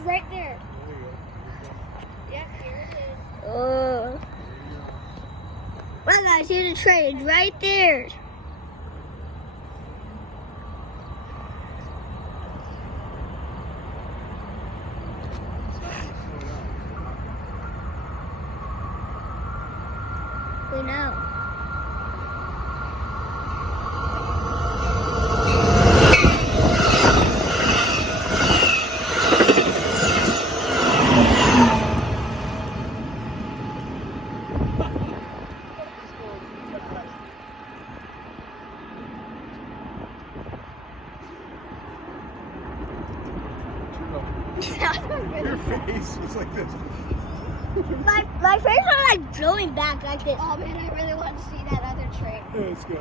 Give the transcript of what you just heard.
It's right there. There you go. Yeah, here it is. Oh. Well, guys, here's the trade. It's right there. We know. Your face is like this. My face was like drilling back like this. Oh man, I really want to see that other train. Let's go.